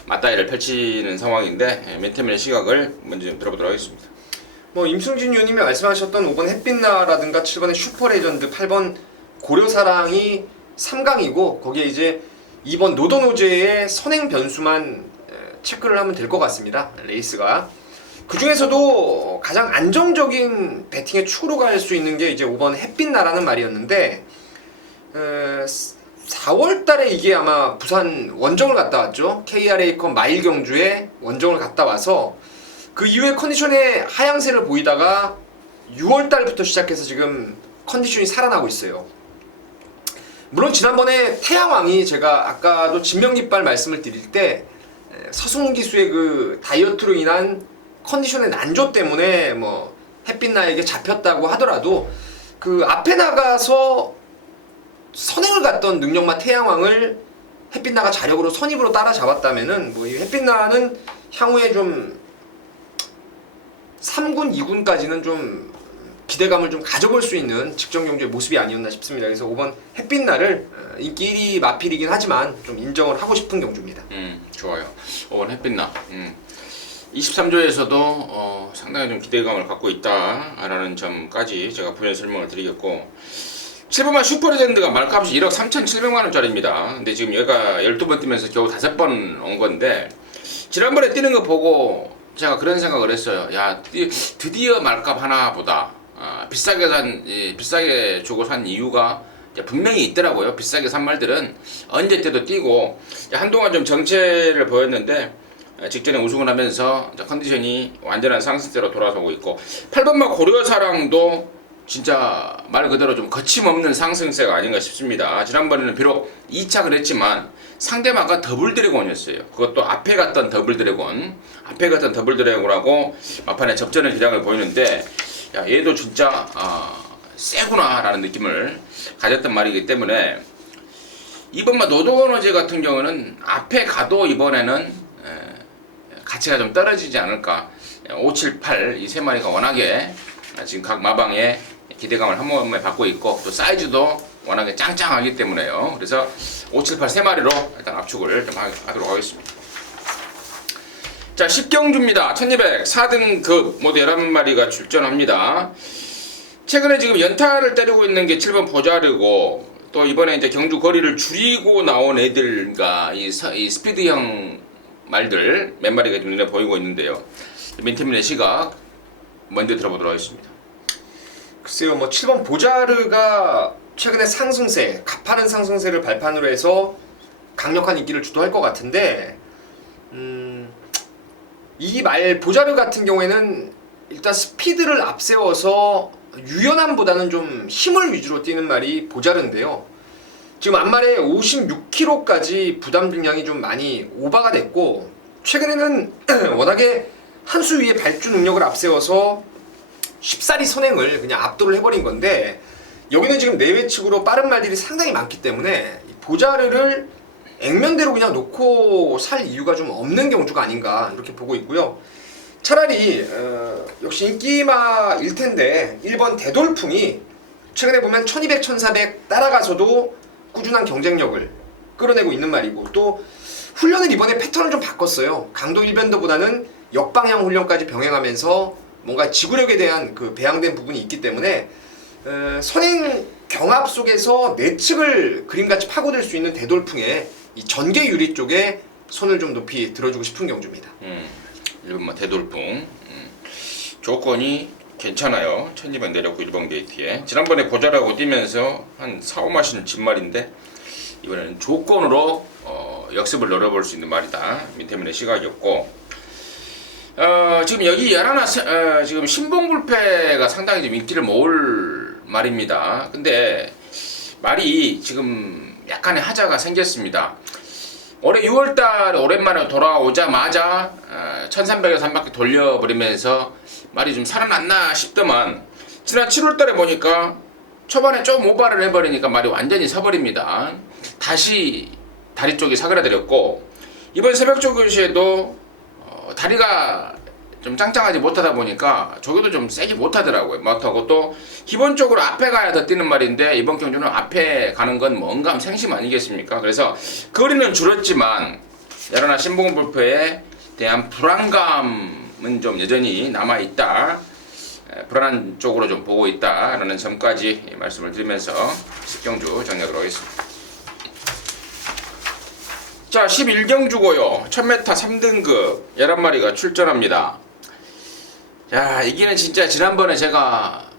맞다이를 펼치는 상황인데, 멘테민의 시각을 먼저 좀 들어보도록 하겠습니다. 뭐 임승진 위원님이 말씀하셨던 5번 햇빛나라든가 7번의 슈퍼레전드, 8번 고려사랑이 3강이고, 거기에 이제 2번 노도노제의 선행 변수만 체크를 하면 될 것 같습니다. 레이스가. 그 중에서도 가장 안정적인 배팅의 축으로 갈 수 있는 게 이제 5번 햇빛나라는 말이었는데, 4월달에 이게 아마 부산 원정을 갔다 왔죠. KRA컵 마일 경주에 원정을 갔다 와서 그 이후에 컨디션의 하향세를 보이다가 6월달부터 시작해서 지금 컨디션이 살아나고 있어요. 물론 지난번에 태양왕이 제가 아까도 진명깃발 말씀을 드릴 때 서승훈 기수의 그 다이어트로 인한 컨디션의 난조 때문에 뭐 햇빛나에게 잡혔다고 하더라도, 그 앞에 나가서 선행을 갔던 능력마 태양왕을 햇빛나가 자력으로 선입으로 따라잡았다면은 뭐 이 햇빛나는 향후에 좀 3군, 2군까지는 좀 기대감을 좀 가져볼 수 있는 직전 경주의 모습이 아니었나 싶습니다. 그래서 5번 햇빛나를 인기 1위 마필이긴 하지만 좀 인정을 하고 싶은 경주입니다. 좋아요. 5번 햇빛나. 23조에서도 상당히 좀 기대감을 갖고 있다라는 점까지 제가 부연 설명을 드리겠고, 7번만 슈퍼레전드가 말값이 1억 3,700만원짜리입니다. 근데 지금 얘가 12번 뛰면서 겨우 5번 온 건데, 지난번에 뛰는 거 보고 제가 그런 생각을 했어요. 야, 드디어 말값 하나보다 비싸게 주고 산 이유가 분명히 있더라고요. 비싸게 산 말들은 언제 때도 뛰고, 한동안 좀 정체를 보였는데 직전에 우승을 하면서 컨디션이 완전한 상승세로 돌아서고 있고, 8번마 고려사랑도 진짜 말 그대로 좀 거침없는 상승세가 아닌가 싶습니다. 지난번에는 비록 2착을 했지만 상대마가 더블 드래곤이었어요. 그것도 앞에 갔던 더블 드래곤하고 막판에 접전의 기량을 보이는데, 야, 얘도 진짜 세구나 라는 느낌을 가졌던 말이기 때문에, 이번만 노도원어제 같은 경우는 앞에 가도 이번에는 가치가 좀 떨어지지 않을까. 5, 7, 8 이 세 마리가 워낙에 지금 각 마방에 기대감을 한 몸에 받고 있고, 또 사이즈도 워낙에 짱짱하기 때문에요. 그래서 5, 7, 8 세 마리로 일단 압축을 좀 하도록 하겠습니다. 자, 10경주입니다. 1200 4등급 모두 11마리가 출전합니다. 최근에 지금 연타를 때리고 있는 게 7번 보자르고, 또 이번에 이제 경주 거리를 줄이고 나온 애들과 이 스피드형 말들 몇 마리가 좀 눈에 보이고 있는데요. 민태민의 시각 먼저 들어보도록 하겠습니다. 글쎄요, 뭐 7번 보자르가 최근에 상승세, 가파른 상승세를 발판으로 해서 강력한 인기를 주도할 것 같은데, 이 말 보자르 같은 경우에는 일단 스피드를 앞세워서 유연함보다는 좀 힘을 위주로 뛰는 말이 보자르인데요. 지금 앞말에 56kg까지 부담 중량이 좀 많이 오버가 됐고, 최근에는 워낙에 한 수 위에 발주 능력을 앞세워서 쉽사리 선행을 그냥 압도를 해버린 건데, 여기는 지금 내외측으로 빠른 말들이 상당히 많기 때문에 보자르를 액면대로 그냥 놓고 살 이유가 좀 없는 경주가 아닌가 이렇게 보고 있고요. 차라리 역시 인기마일 텐데 1번 대돌풍이 최근에 보면 1200, 1400 따라가서도 꾸준한 경쟁력을 끌어내고 있는 말이고, 또 훈련을 이번에 패턴을 좀 바꿨어요. 강도 일변도보다는 역방향 훈련까지 병행하면서 뭔가 지구력에 대한 그 배양된 부분이 있기 때문에 선행 경합 속에서 내측을 그림같이 파고들 수 있는 대돌풍에 이 전개 유리 쪽에 손을 좀 높이 들어주고 싶은 경주입니다. 일본 뭐 대돌풍 조건이 괜찮아요. 1200 내렸고 1번 게이트에 지난번에 보자라고 뛰면서 한 4, 5마신 진말인데 이번에는 조건으로 역습을 노려볼 수 있는 말이다. 민태민의 시각이었고, 지금 여기 야라나 지금 신봉불패가 상당히 좀 인기를 모을 말입니다. 근데 말이 지금 약간의 하자가 생겼습니다. 올해 6월달 오랜만에 돌아오자마자 1300에서 한 바퀴 돌려버리면서 말이 좀 살아났나 싶더만, 지난 7월달에 보니까 초반에 좀 오바를 해버리니까 말이 완전히 서버립니다. 다시 다리 쪽이 사그라들었고, 이번 새벽 조교시에도 다리가 좀 짱짱하지 못하다 보니까 저기도 좀 세게 못하더라고요. 못하고 또 기본적으로 앞에 가야 더 뛰는 말인데 이번 경주는 앞에 가는 건 뭔가 생심 아니겠습니까? 그래서 거리는 줄었지만 야라나 신봉불패에 대한 불안감은 좀 여전히 남아있다. 불안한 쪽으로 좀 보고 있다라는 점까지 말씀을 드리면서 10경주 정리하도록 하겠습니다. 자, 11경주고요. 1000m 3등급 11마리가 출전합니다. 자, 이기는 진짜 지난번에 제가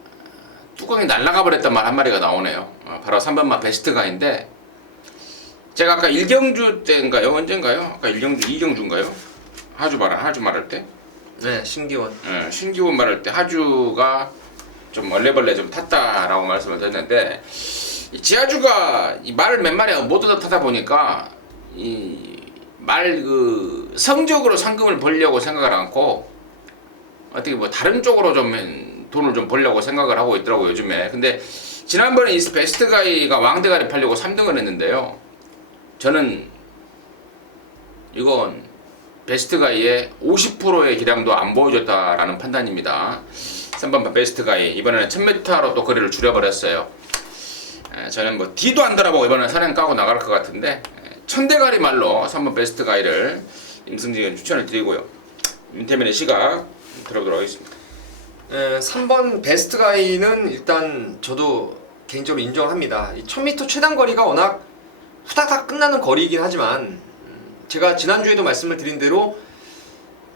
뚜껑이 날아가 버렸단 말 한 마리가 나오네요. 바로 3번마 베스트가인데, 제가 아까 1경주 때인가요? 언젠가요? 아까 1경주, 2경주인가요? 하주 말할 때? 네, 신기원. 신기원 말할 때 하주가 좀 얼레벌레 좀 탔다라고 말씀을 드렸는데, 이 지하주가 이 말을 몇 마리가 못 얻어 타다 보니까 이 말 그 성적으로 상금을 벌려고 생각을 않고 어떻게 뭐 다른 쪽으로 좀 돈을 좀 벌려고 생각을 하고 있더라고요, 요즘에. 근데 지난번에 이 베스트가이가 왕대가리 팔려고 3등을 했는데요. 저는 이건 베스트가이의 50%의 기량도 안 보여줬다라는 판단입니다. 3번 베스트가이 이번에는 1000m로 또 거리를 줄여버렸어요. 저는 뭐 D도 안 달아보고 이번에는 선행 까고 나갈 것 같은데, 천대가리 말로 3번 베스트가이를 임승진은 추천을 드리고요. 민태민의 시각 들어보도록 하겠습니다. 3번 베스트가이는 일단 저도 개인적으로 인정합니다. 이 1000m 최단 거리가 워낙 후다닥 끝나는 거리이긴 하지만, 제가 지난주에도 말씀을 드린 대로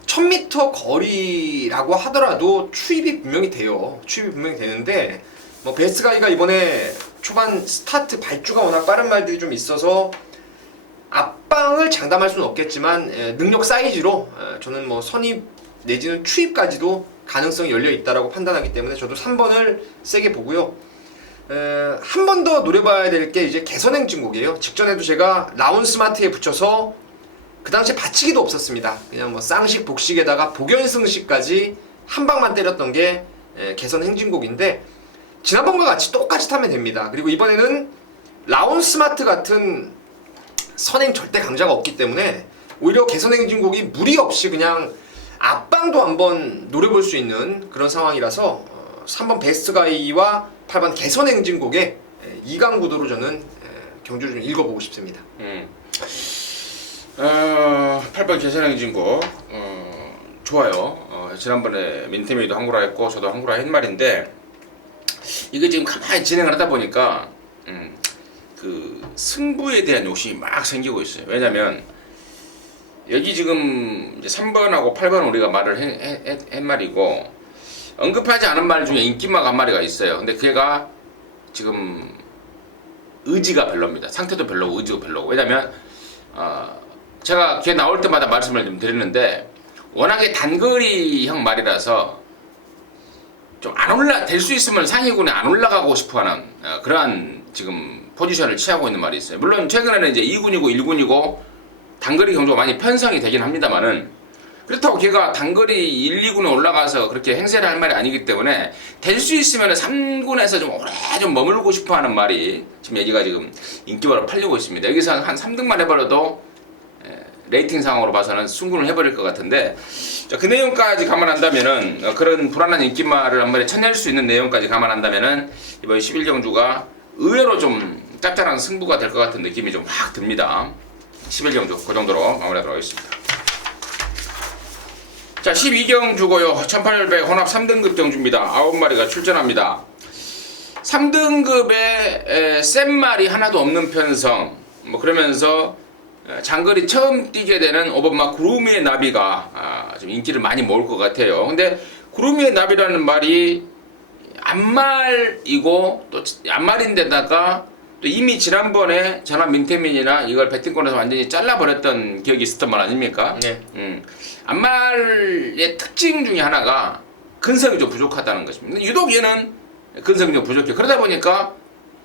1000m 거리라고 하더라도 추입이 분명히 돼요. 추입이 분명히 되는데, 뭐 베스트가이가 이번에 초반 스타트 발주가 워낙 빠른 말들이 좀 있어서 앞방을 장담할 수는 없겠지만 능력 사이즈로 저는 뭐 선입 내지는 추입까지도 가능성이 열려 있다라고 판단하기 때문에 저도 3번을 세게 보고요. 한 번 더 노려봐야 될 게 이제 개선행진곡이에요. 직전에도 제가 라운 스마트에 붙여서 그 당시에 받치기도 없었습니다. 그냥 뭐 쌍식 복식에다가 복연승식까지 한 방만 때렸던 게 개선행진곡인데, 지난번과 같이 똑같이 타면 됩니다. 그리고 이번에는 라운 스마트 같은 선행 절대 강자가 없기 때문에 오히려 개선행진곡이 무리 없이 그냥 앞방도 한번 노려볼 수 있는 그런 상황이라서 3번 베스트가이와 8번 개선행진곡의 2강 구도로 저는 경주를 좀 읽어보고 싶습니다. 8번 개선행진곡 좋아요. 지난번에 민태미도 한구라 했고 저도 한구라 한 말인데, 이게 지금 가만히 진행을 하다 보니까 그 승부에 대한 욕심이 막 생기고 있어요. 왜냐면 여기 지금 이제 3번하고 8번 우리가 말을 한 말이고, 언급하지 않은 말 중에 인기마가 한 마리가 있어요. 근데 걔가 지금 의지가 별로입니다. 상태도 별로고 의지가 별로고. 왜냐면 제가 걔 나올 때마다 말씀을 좀 드렸는데 워낙에 단거리형 말이라서 좀 안 될 수 있으면 상위군에 안 올라가고 싶어하는 그러한 지금 포지션을 취하고 있는 말이 있어요. 물론 최근에는 이제 2군이고 1군이고 단거리 경주가 많이 편성이 되긴 합니다만은 그렇다고 걔가 단거리 1, 2군에 올라가서 그렇게 행세를 할 말이 아니기 때문에 될 수 있으면 3군에서 좀 오래 좀 머물고 싶어하는 말이 지금 얘기가 지금 인기바로 팔리고 있습니다. 여기서 한 3등만 해버려도 레이팅 상으로 봐서는 승군을 해버릴 것 같은데 그 내용까지 감안한다면은 그런 불안한 인기말을 한 번에 쳐낼 수 있는 내용까지 감안한다면은 이번 11경주가 의외로 좀 짭짤한 승부가 될 것 같은 느낌이 좀 확 듭니다. 11경주 그 정도로 마무리하도록 하겠습니다. 자 12경주고요. 1800 혼합 3등급 경주입니다. 9마리가 출전합니다. 3등급에 센 말이 하나도 없는 편성 뭐 그러면서 장거리 처음 뛰게 되는 오버마 구루미의 나비가 좀 인기를 많이 모을 것 같아요. 근데 구루미의 나비라는 말이 안말이고 또 안말인데다가 또 이미 지난번에 전화 민태민이나 이걸 배팅권에서 완전히 잘라버렸던 기억이 있었던 말 아닙니까? 네. 안말의 특징 중에 하나가 근성이 좀 부족하다는 것입니다. 유독 얘는 근성이 좀 부족해. 그러다 보니까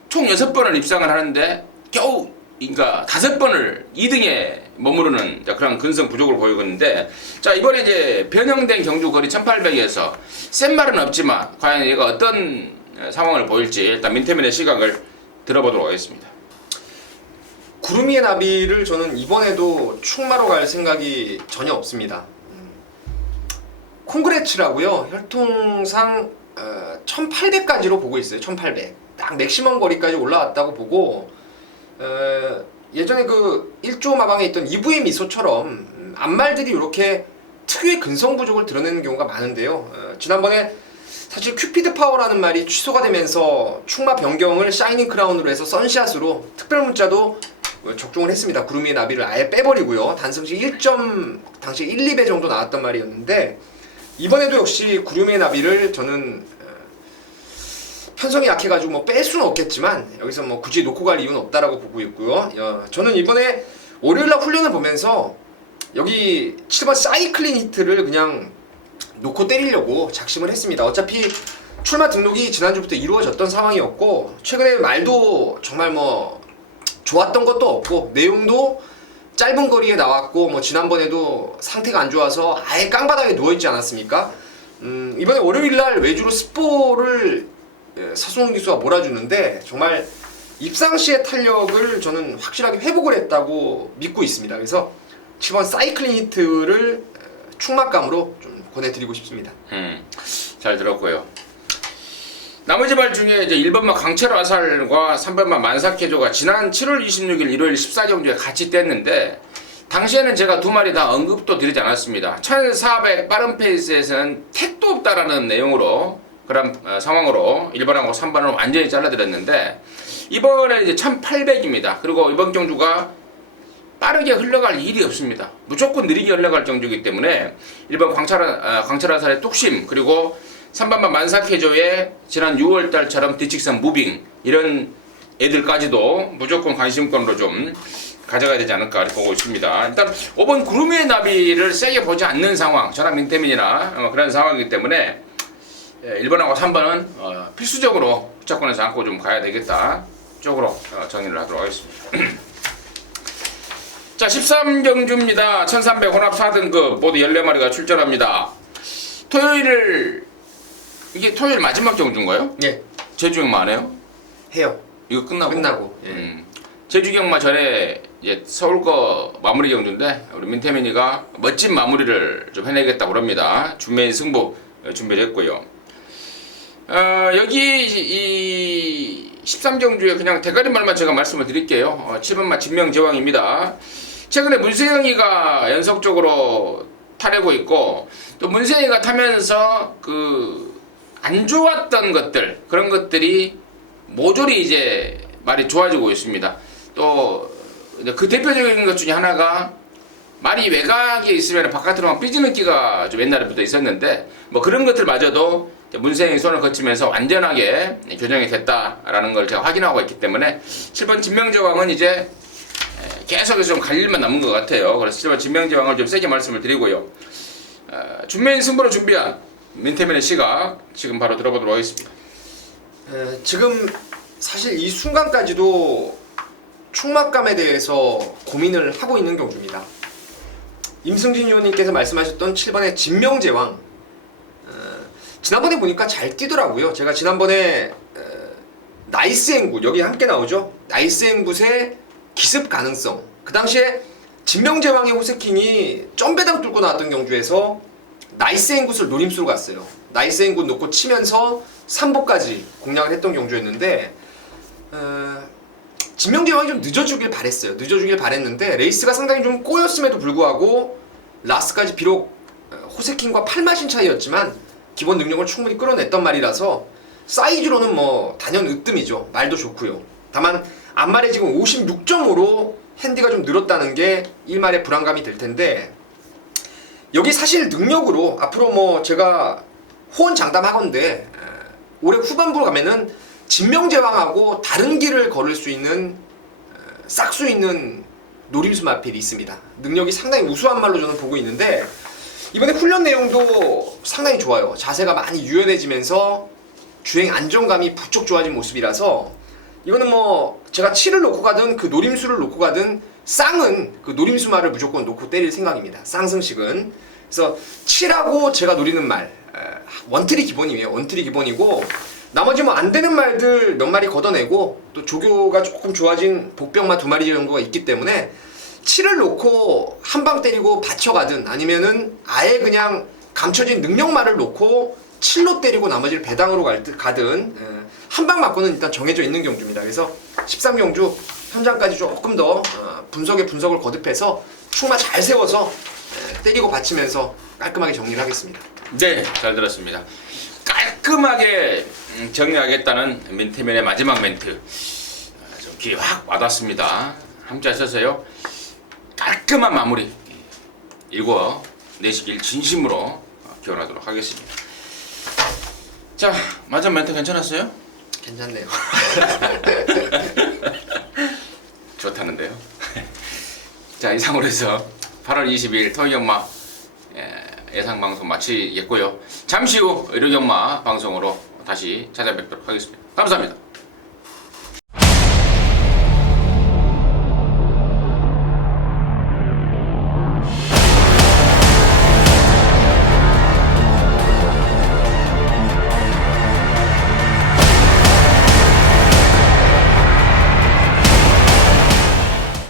총 6번을 입상을 하는데 겨우 그러니까 5번을 2등에 머무르는 그런 근성 부족을 보이고 있는데 자 이번에 이제 변형된 경주 거리 1800에서 센 말은 없지만 과연 얘가 어떤 상황을 보일지 일단 민태민의 시각을 들어보도록 하겠습니다. 구루미의 나비를 저는 이번에도 충마로 갈 생각이 전혀 없습니다. 콩그레츠라고요. 혈통상 1800까지로 보고 있어요. 1800. 딱 맥시멈 거리까지 올라왔다고 보고 예전에 그 1조 마방에 있던 이브의 미소처럼 안말들이 이렇게 특유의 근성 부족을 드러내는 경우가 많은데요. 지난번에 사실 큐피드 파워라는 말이 취소가 되면서 충마 변경을 샤이닝 크라운으로 해서 선샷으로 특별 문자도 적중을 했습니다. 구루미의 나비를 아예 빼버리고요. 단성시 1점 당시 1, 2배 정도 나왔던 말이었는데 이번에도 역시 구루미의 나비를 저는 편성이 약해가지고 뭐 뺄 수는 없겠지만 여기서 뭐 굳이 놓고 갈 이유는 없다라고 보고 있고요. 저는 이번에 월요일날 훈련을 보면서 여기 7번 사이클린 히트를 그냥 놓고 때리려고 작심을 했습니다. 어차피 출마 등록이 지난주부터 이루어졌던 상황이었고 최근에 말도 정말 뭐 좋았던 것도 없고 내용도 짧은 거리에 나왔고 뭐 지난번에도 상태가 안 좋아서 아예 깡바닥에 누워있지 않았습니까? 이번에 월요일날 외주로 스포를 서승훈 기수가 몰아주는데 정말 입상시의 탄력을 저는 확실하게 회복을 했다고 믿고 있습니다. 그래서 7번 사이클링 히트를 충막감으로 좀 권해드리고 싶습니다. 잘 들었고요. 나머지 말 중에 이제 1번만 강철 화살과 3번만 만삭해조가 지난 7월 26일 일요일 14경주에 같이 뗐는데 당시에는 제가 두 마리 다 언급도 드리지 않았습니다. 1400 빠른 페이스에서는 택도 없다라는 내용으로 그런 상황으로 1번하고 3번을 완전히 잘라드렸는데 이번에 이제 1800입니다. 그리고 이번 경주가 빠르게 흘러갈 일이 없습니다. 무조건 느리게 흘러갈 경주이기 때문에 1번 광철화살의 뚝심 그리고 3번만 만삭해조의 지난 6월달처럼 뒤직선 무빙 이런 애들까지도 무조건 관심권으로 좀 가져가야 되지 않을까 보고 있습니다. 일단 5번 구루미의 나비를 세게 보지 않는 상황 전화 민태민이나 그런 상황이기 때문에 1번하고 3번은 필수적으로 후차권에서 안고 좀 가야 되겠다 쪽으로 정리를 하도록 하겠습니다. 자 13경주입니다. 1300 혼합 4등급 모두 14마리가 출전합니다. 이게 토요일 마지막 경주인가요? 예. 제주경마 안 해요? 해요. 이거 끝나고? 예. 제주경마 전에 이제 서울 거 마무리 경주인데 우리 민태민이가 멋진 마무리를 좀 해내겠다고 합니다. 준메인 승부 준비를 했고요. 여기 이 13경주에 그냥 대가리 말만 제가 말씀을 드릴게요. 7번마 진명제왕입니다. 최근에 문세영이가 연속적으로 타내고 있고 또 문세영이가 타면서 안 좋았던 것들 그런 것들이 모조리 이제 말이 좋아지고 있습니다. 또 그 대표적인 것 중에 하나가 말이 외곽에 있으면 바깥으로만 삐지는 끼가 좀 옛날부터 있었는데 뭐 그런 것들마저도 문세영이 손을 거치면서 완전하게 교정이 됐다라는 걸 제가 확인하고 있기 때문에 7번 진명제왕은 이제 계속해서 좀 갈 일만 남은 것 같아요. 그래서 7번 진명제왕을 좀 세게 말씀을 드리고요. 준매인 승부를 준비한 민태민의 시각 지금 바로 들어보도록 하겠습니다. 지금 사실 이 순간까지도 충막감에 대해서 고민을 하고 있는 경주입니다. 임승진 의원님께서 말씀하셨던 7번의 진명제왕, 지난번에 보니까 잘 뛰더라고요. 제가 지난번에 나이스 앵굿, 여기 함께 나오죠. 나이스 앵굿의 기습 가능성, 그 당시에 진명제왕의 호세킹이 점배당 뚫고 나왔던 경주에서 나이스 앵굿을 노림수로 갔어요. 나이스 앵굿 놓고 치면서 3보까지 공략을 했던 경주였는데 진명제왕이 좀 늦어주길 바랬어요. 늦어주길 바랬는데 레이스가 상당히 좀 꼬였음에도 불구하고 라스트까지 비록 호세킹과 8마신 차이였지만 기본 능력을 충분히 끌어냈던 말이라서 사이즈로는 뭐 단연 으뜸이죠. 말도 좋고요. 다만 앞말에 지금 56.5로 핸디가 좀 늘었다는 게 1말의 불안감이 들 텐데, 여기 사실 능력으로 앞으로 뭐 제가 호언장담하건대 올해 후반부로 가면은 진명제왕하고 다른 길을 걸을 수 있는 싹 수 있는 노림수 마필이 있습니다. 능력이 상당히 우수한 말로 저는 보고 있는데, 이번에 훈련 내용도 상당히 좋아요. 자세가 많이 유연해지면서 주행 안정감이 부쩍 좋아진 모습이라서 이거는 뭐 제가 7을 놓고 가든 그 노림수를 놓고 가든 쌍은 그 노림수 말을 무조건 놓고 때릴 생각입니다. 쌍승식은. 그래서 7하고 제가 노리는 말, 원트리 기본이에요. 원트리 기본이고 나머지 뭐 안 되는 말들 몇 마리 걷어내고 또 조교가 조금 좋아진 복병마 2마리 정도가 있기 때문에 7을 놓고 한 방 때리고 받쳐가든 아니면은 아예 그냥 감춰진 능력말을 놓고 7로 때리고 나머지를 배당으로 가든 한 방 맞고는 일단 정해져 있는 경주입니다. 그래서 13경주 현장까지 조금 더 분석을 거듭해서 충마 잘 세워서 때리고 받치면서 깔끔하게 정리를 하겠습니다. 네, 잘 들었습니다. 깔끔하게 정리하겠다는 민태민의 마지막 멘트, 좀 귀에 확 와닿습니다. 함께 하셔서요, 깔끔한 마무리 읽어내시길 진심으로 기원하도록 하겠습니다. 자, 마지막 멘트 괜찮았어요? 괜찮네요. 좋다는데요. 자, 이상으로 해서 8월 22일 토익연마 예상방송 마치겠고요. 잠시 후 의료경마 방송으로 다시 찾아뵙도록 하겠습니다. 감사합니다.